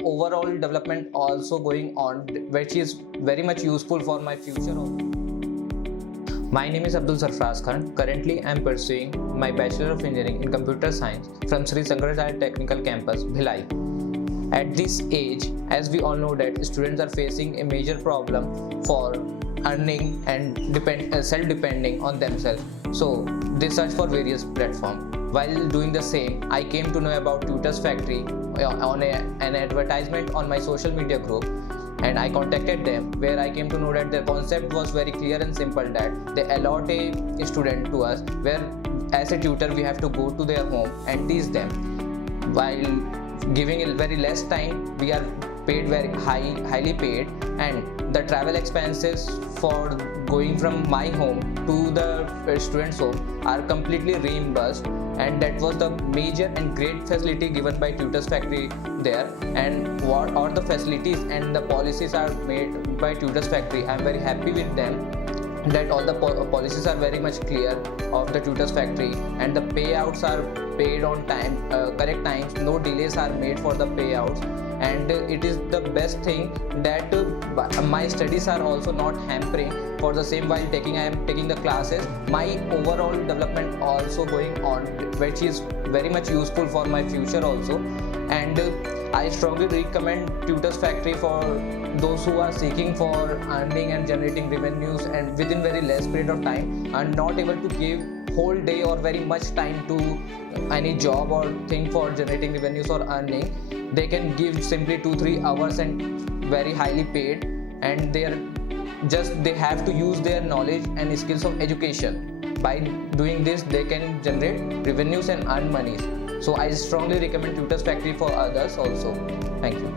overall development also going on, which is very much useful for my future. My name is Abdul Sarfraz Khan. Currently, I am pursuing my Bachelor of Engineering in Computer Science from Sri Sankaracharya Technical Campus, Bhilai. At this age, as we all know that students are facing a major problem for earning and self-depending on themselves. So they search for various platforms. While doing the same, I came to know about Tutors Factory on an advertisement on my social media group, and I contacted them, where I came to know that their concept was very clear and simple, that they allot a student to us where as a tutor we have to go to their home and teach them. While giving a very less time, we are paid highly paid, and the travel expenses for going from my home to the student's home are completely reimbursed. And that was the major and great facility given by Tutors Factory there. And what all the facilities and the policies are made by Tutors Factory, I am very happy with them, that all the policies are very much clear of the Tutors Factory, and the payouts are paid on time, correct times, no delays are made for the payouts. And it is the best thing that my studies are also not hampering. For the same, while I am taking the classes, my overall development also going on, which is very much useful for my future also. And I strongly recommend Tutors Factory for those who are seeking for earning and generating revenues, and within very less period of time, are not able to give whole day or very much time to any job or thing for generating revenues or earning. They can give simply 2-3 hours and very highly paid, and they have to use their knowledge and skills of education. By doing this, they can generate revenues and earn money. So I strongly recommend Tutors Factory for others also. Thank you.